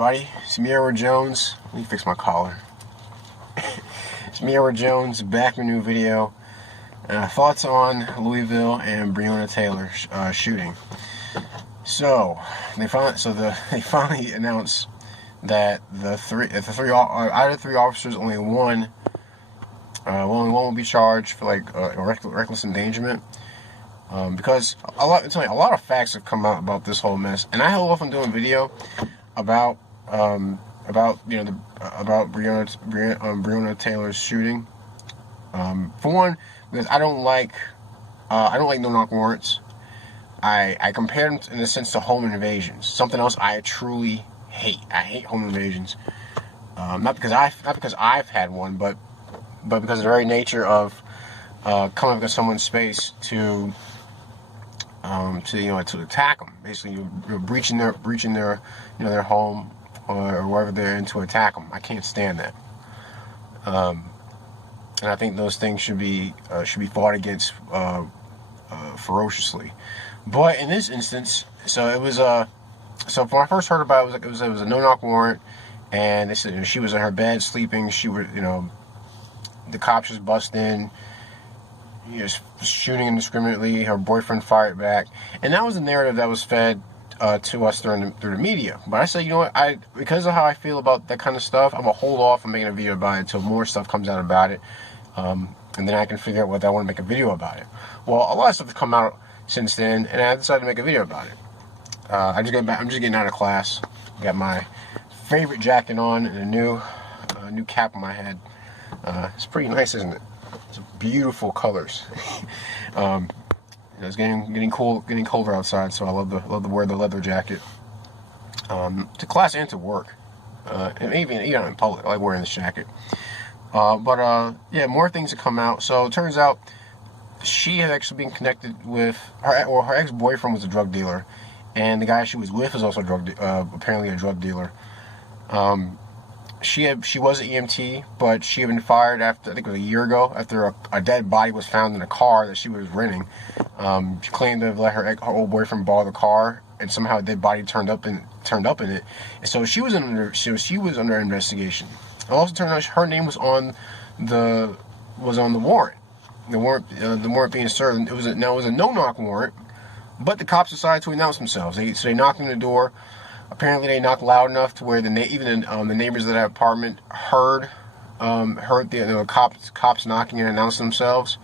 everybody? It's me, Edward Jones. Let me fix my collar. It's me, Edward Jones, back with a new video. Thoughts on Louisville and Breonna Taylor shooting. So they finally announced that out of the three officers, only one will be charged for reckless endangerment. Because a lot of facts have come out about this whole mess, and I held off on doing a video about Breonna Taylor's shooting. For one, because I don't like no-knock warrants. I compare them in a sense to home invasions. Something else I truly hate. I hate home invasions. Not because I've had one, but because of the very nature of coming up to someone's space to attack them. Basically, you're breaching their their home or wherever they're in to attack them. I can't stand that. And I think those things should be fought against ferociously. But in this instance, so when I first heard about it, it was a no-knock warrant, and they said she was in her bed sleeping. The cops just bust in. He was shooting indiscriminately. Her boyfriend fired back, and that was the narrative that was fed to us through the media. But I said, you know what? Because of how I feel about that kind of stuff, I'm gonna hold off on making a video about it until more stuff comes out about it, and then I can figure out whether I want to make a video about it. Well, a lot of stuff has come out since then, and I decided to make a video about it. I'm just getting out of class. Got my favorite jacket on and a new cap on my head. It's pretty nice, isn't it? It's beautiful colors. It's getting colder outside, so I love to wear the leather jacket to class and to work, and even in public. I like wearing this jacket. Yeah, more things have come out. So it turns out she had actually been connected with her ex-boyfriend was a drug dealer, and the guy she was with is also apparently a drug dealer. She was an EMT, but she had been fired after, I think it was a year ago, after a dead body was found in a car that she was renting. She claimed to have let her old boyfriend borrow the car, and somehow a dead body turned up in it. And so she was under investigation. It also turned out her name was on the warrant. The warrant being served. It was a no-knock warrant, but the cops decided to announce themselves. So they knocked on the door. Apparently, they knocked loud enough to where even the neighbors of that apartment heard the cops knocking and announced themselves.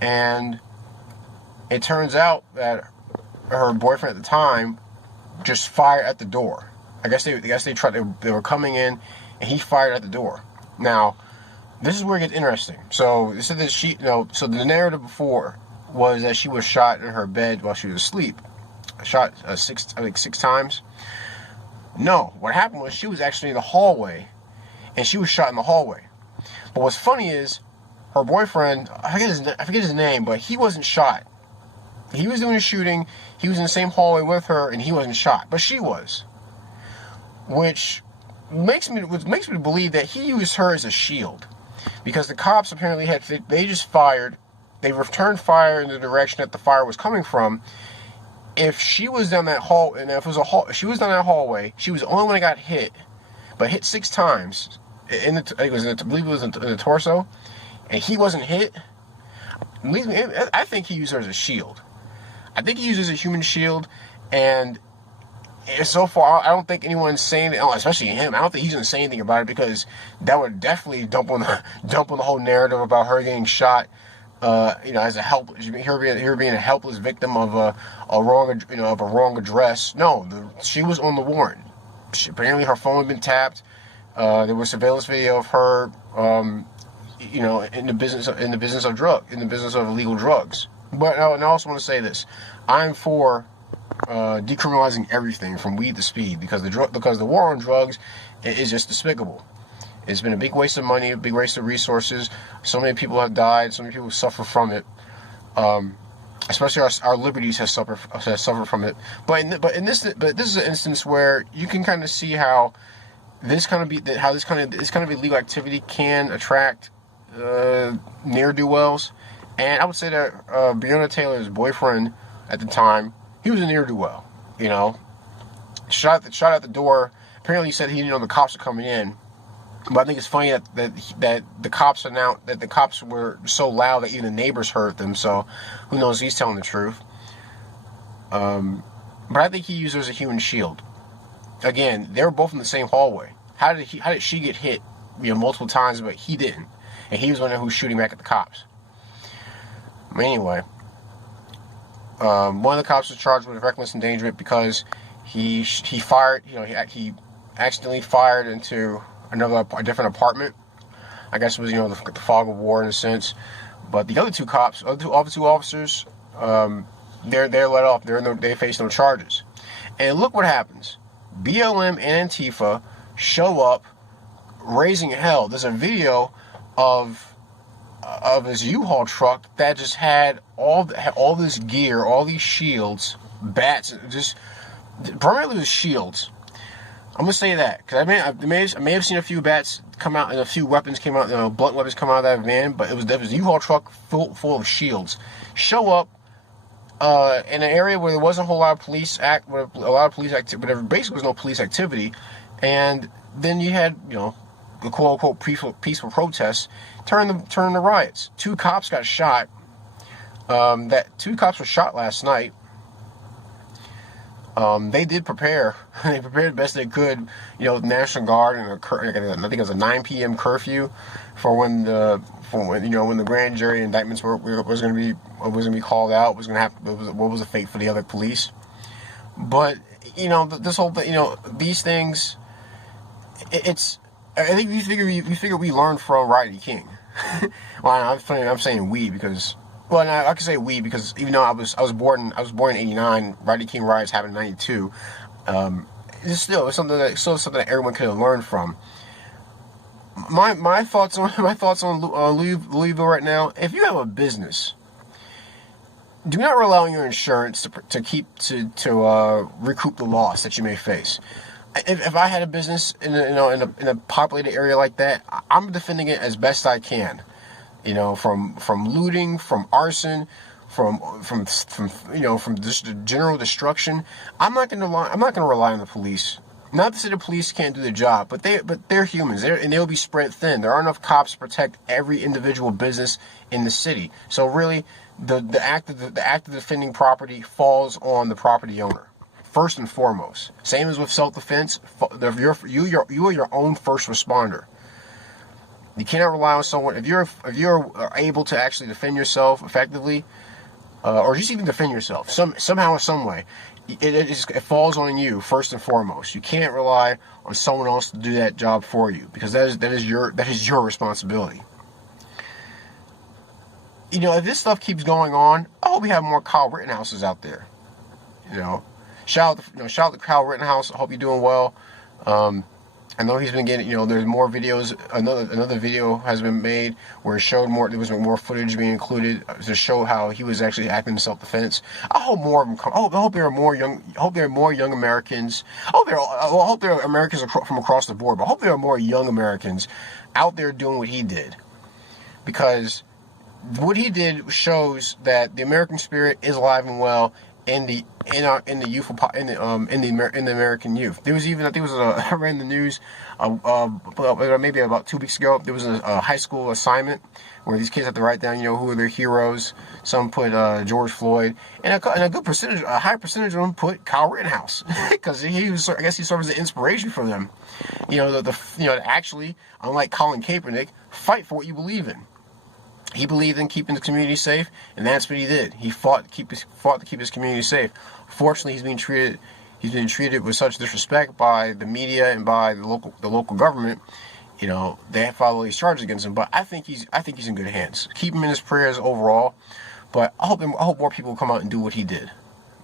And it turns out that her boyfriend at the time just fired at the door. I guess they were coming in, and he fired at the door. Now, this is where it gets interesting. So they said that so the narrative before was that she was shot in her bed while she was asleep. Shot 6 times. No, what happened was she was actually in the hallway, and she was shot in the hallway. But what's funny is her boyfriend, I forget his name, but he wasn't shot. He was doing the shooting. He was in the same hallway with her, and he wasn't shot, but she was. Which makes me believe that he used her as a shield, because the cops apparently they just fired. They returned fire in the direction that the fire was coming from. If she was down that hall, and she was down that hallway, she was the only one that got hit, but hit 6 times. I believe it was in the torso, and he wasn't hit. I think he used her as a shield. I think he used her as a human shield, and so far, I don't think anyone's saying, especially him. I don't think he's gonna say anything about it, because that would definitely dump on the whole narrative about her getting shot. As her being a helpless victim of a wrong address. No, she was on the warrant. Apparently, her phone had been tapped. There was surveillance video of her, in the business of illegal drugs. But I also want to say this: I'm for decriminalizing everything from weed to speed, because the war on drugs is just despicable. It's been a big waste of money, a big waste of resources. So many people have died. So many people suffer from it. Especially our liberties has suffered from it. But this is an instance where you can kind of see how this kind of illegal activity can attract ne'er-do-wells. And I would say that Breonna Taylor's boyfriend at the time, he was a ne'er-do-well. Shot at the door apparently he said he didn't know the cops were coming in. But I think it's funny that the cops were so loud that even the neighbors heard them. So who knows? He's telling the truth. But I think he used her as a human shield. Again, they were both in the same hallway. How did she get hit, multiple times, but he didn't, and he was the one who was shooting back at the cops. But anyway, one of the cops was charged with reckless endangerment because he fired, he accidentally fired into a different apartment. I guess it was the fog of war in a sense. But the other two officers, they're let off. They face no charges. And look what happens. BLM and Antifa show up raising hell. There's a video of this U-Haul truck that just had all this gear, all these shields, bats, just primarily the shields. I'm gonna say that because I may have seen a few bats come out and a few weapons came out, blunt weapons come out of that van, but there was a U-Haul truck full of shields. Show up in an area where there wasn't a whole lot of police activity, but there basically was no police activity, and then you had the quote unquote peaceful protests turn to riots. 2 cops got shot. Two cops were shot last night. They did prepare. They prepared the best they could. The National Guard and I think it was a 9 p.m. curfew for when the grand jury indictments was going to be called out. What was the fate for the other police? But this whole thing, these things. I think we figure we learned from Rodney King. Well, I'm saying we because. Well, I can say we because even though I was born in '89, Rodney King riots happened in '92. It's still something that everyone could have learned from. My thoughts on Louisville right now. If you have a business, do not rely on your insurance to recoup the loss that you may face. If I had a business in a populated area like that, I'm defending it as best I can. From looting, from arson, from just the general destruction. I'm not gonna rely on the police. Not to say the police can't do their job, but they're humans. They'll be spread thin. There aren't enough cops to protect every individual business in the city. So really, the act of defending property falls on the property owner first and foremost. Same as with self-defense. You are your own first responder. You cannot rely on someone if you're able to actually defend yourself effectively, or just even defend yourself somehow or some way. It falls on you first and foremost. You can't rely on someone else to do that job for you because that is your responsibility. If this stuff keeps going on, I hope we have more Kyle Rittenhouses out there. Shout out to Kyle Rittenhouse. I hope you're doing well. I know he's been getting, there's more videos. Another video has been made where it showed there was more footage being included to show how he was actually acting in self-defense. I hope more of them come. I hope there are more young. I hope there are more young Americans. I hope there are Americans from across the board. But I hope there are more young Americans out there doing what he did, because what he did shows that the American spirit is alive and well in the American youth. There was even, I think it was I read in the news maybe about 2 weeks ago, there was a high school assignment where these kids have to write down who are their heroes. Some put George Floyd, and a high percentage of them put Kyle Rittenhouse because I guess he served as an inspiration for them. Actually, unlike Colin Kaepernick, fight for what you believe in. He believed in keeping the community safe, and that's what he did. He fought to keep his community safe. Fortunately, he's been treated with such disrespect by the media and by the local government. They have filed all these charges against him. But I think he's in good hands. Keep him in his prayers overall. But I hope more people come out and do what he did.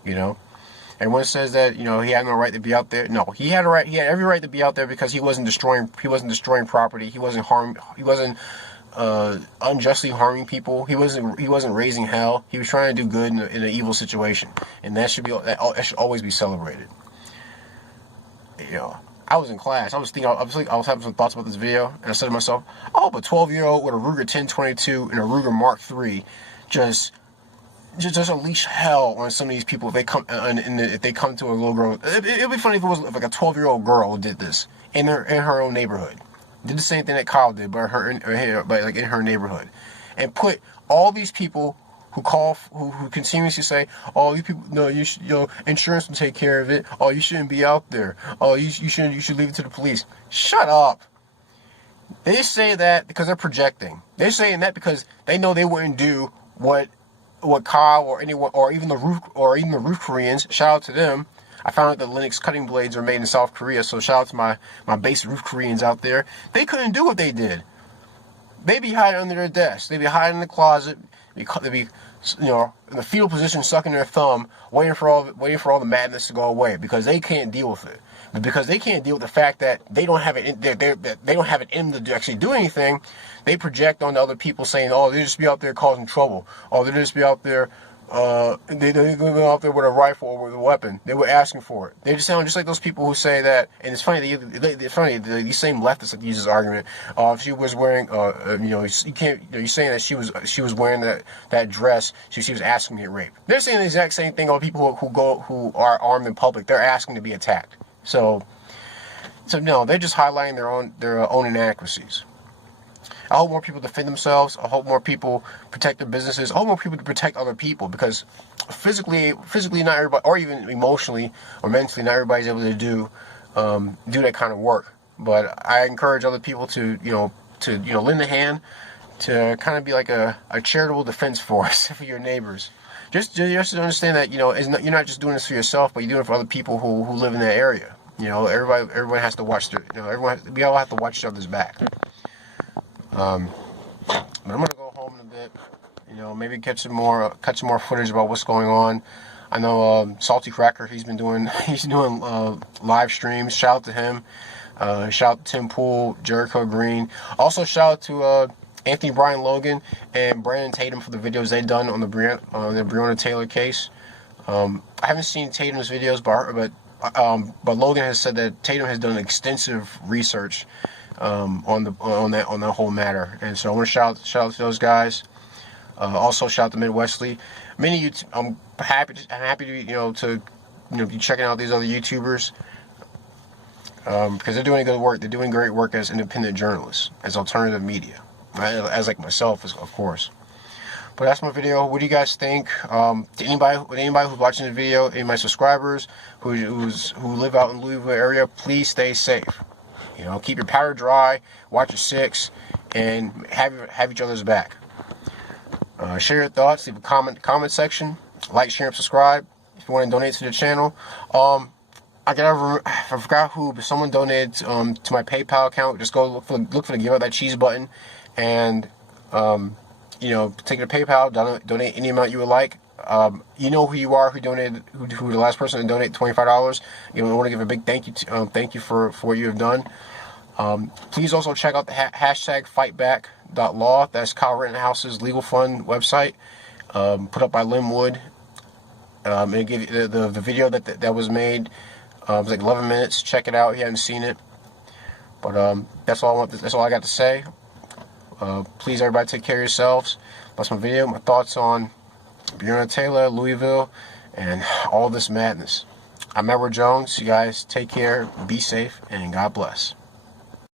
Everyone says that he had no right to be out there. No, he had every right to be out there because he wasn't destroying property. He wasn't unjustly harming people. He wasn't raising hell. He was trying to do good in an evil situation, and that should always be celebrated. I was in class. I was having some thoughts about this video, and I said to myself, "I hope a 12-year-old with a Ruger 10/22 and a Ruger Mark III just just unleash hell on some of these people if they come if they come to a little girl. It'd be funny if it was like a 12-year-old girl did this in her own neighborhood, did the same thing that Kyle did, but like in her neighborhood, and put all these people who continuously say, oh, you people, no, insurance will take care of it. Oh, you shouldn't be out there. Oh, you should leave it to the police. Shut up. They say that because they're projecting. They're saying that because they know they wouldn't do what Kyle or anyone or even the roof Koreans. Shout out to them. I found out that Linux cutting blades are made in South Korea, so shout out to my base roof Koreans out there. They couldn't do what they did. They be hiding under their desks. They be hiding in the closet. They be in the fetal position, sucking their thumb, waiting for all the madness to go away because they can't deal with it. Because they can't deal with the fact that they don't have it. They don't have it in them to actually do anything. They project on other people saying, "Oh, they just be out there causing trouble. Oh, they just be out there. They go out there with a rifle or with a weapon. They were asking for it. They just sound just like those people who say that." And it's funny. It's funny. These same leftists that use this argument. If she was wearing, you can't. You're saying that she was wearing that dress. She was asking to get raped. They're saying the exact same thing about people who are armed in public. They're asking to be attacked. So no, they're just highlighting their own inadequacies. I hope more people defend themselves. I hope more people protect their businesses. I hope more people to protect other people because physically not everybody, or even emotionally or mentally, not everybody's able to do that kind of work. But I encourage other people to lend a hand to kind of be like a charitable defense force for your neighbors. Just to understand that you're not just doing this for yourself, but you're doing it for other people who live in that area. Everybody has to watch we all have to watch each other's back. But I'm gonna go home in a bit. Maybe catch some more footage about what's going on. I know Salty Cracker. He's doing live streams. Shout out to him. Shout out to Tim Pool, Jericho Green. Also shout out to Anthony Brian Logan and Brandon Tatum for the videos they've done on the Breonna Taylor case. I haven't seen Tatum's videos, but Logan has said that Tatum has done extensive research on that whole matter, and so I want to shout out to those guys. Also shout out to Midwestly. I'm happy to be checking out these other YouTubers because they're doing good work. They're doing great work as independent journalists, as alternative media, as like myself, of course. But that's my video. What do you guys think? To anybody who's watching the video, any of my subscribers who live out in the Louisville area, please stay safe. Keep your powder dry, watch your six, and have each other's back. Share your thoughts. Leave a comment section. Like, share, and subscribe if you want to donate to the channel. I forgot who, but someone donated to my PayPal account. Just go look for the give out that cheese button, and take the PayPal, donate any amount you would like. You know who you are, who donated, who the last person to donate $25. I want to give a big thank you for what you have done. Please also check out the hashtag fightback.law. That's Kyle Rittenhouse's legal fund website, put up by Linwood. And give you the video that was made. It was like 11 minutes. Check it out if you haven't seen it. But that's all I got to say. Please, everybody, take care of yourselves. That's my video. My thoughts on Breonna Taylor, Louisville, and all this madness. I'm Edward Jones. You guys take care, be safe, and God bless.